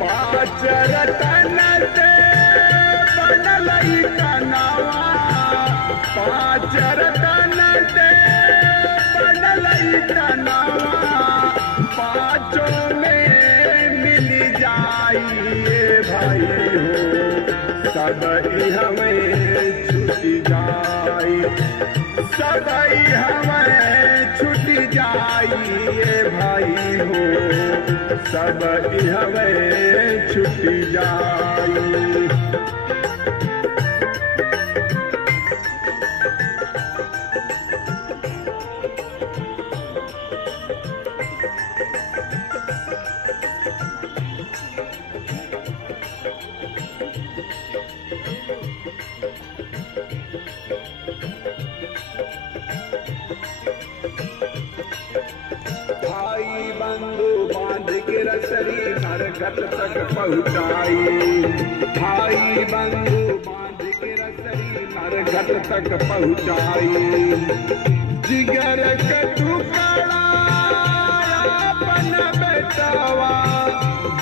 पाँच रतन से बनल ई कनवा, पाँच रतन से बनल ई कनवा, पाँचों में मिल जाइए भाई हो, सब हमें छूट जाई, सब हमें छूट जाइए भाई हो, सब हमें छूट जाई। भाई बंधु बांध के रसरी नरकत तक पहुँचाई, भाई बंधु बांध के रसरी नरकत तक पहुँचाई, जिगर के टुकड़ा अपन बेटवा,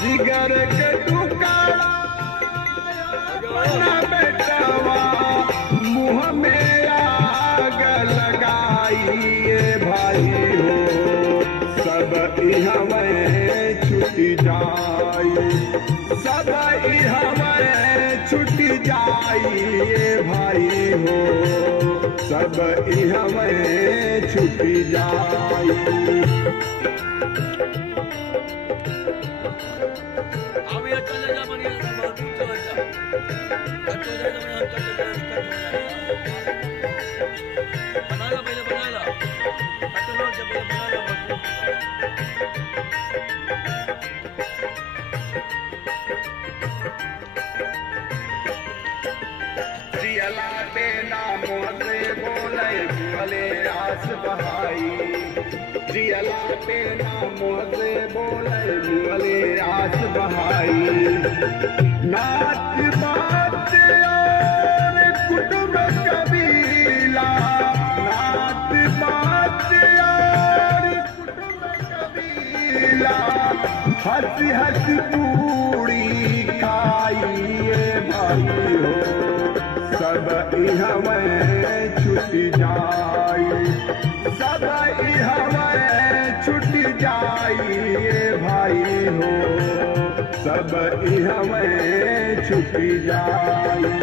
जिगर के टुकड़ा अपन बेटवा, मुँह में आग लगाइए भाई हो, सब हमें छूट जाई, सब हमें छूट जाइए भाई हो, सब हमें छूट जाई। जियला बेना मोहसे बोले भले आस बहाई, जियला बेना मोहसे बोले भले आस बहाई, नाच बात और कुटुंब कबीला, नाच बात और कुटुंब कबीला, हंसी हंसी पूरी खाइए भाई हो, सब हमें छूट जाई, सब हमें छूट जाइए भाई हो, सब हमें छूट जाई।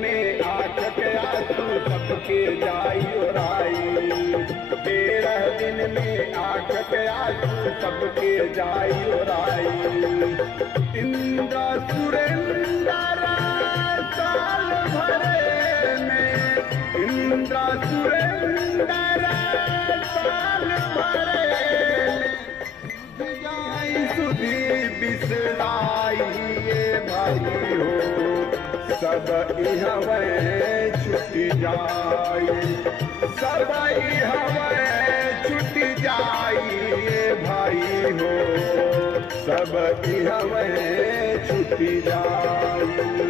में आँख के आंसू सबके जाई ओराई, 13 दिन में आँख के आंसू सबके जाई ओराई, इंद्र सुरेंद्र साल भरे में, इंद्र सुरेंद्र साल भरे में जाई सुधी बिसराई भाई हो, सब हमें छूट जाई, सब हमें छूट जाइए भाई हो, सब हमें छूट जाई।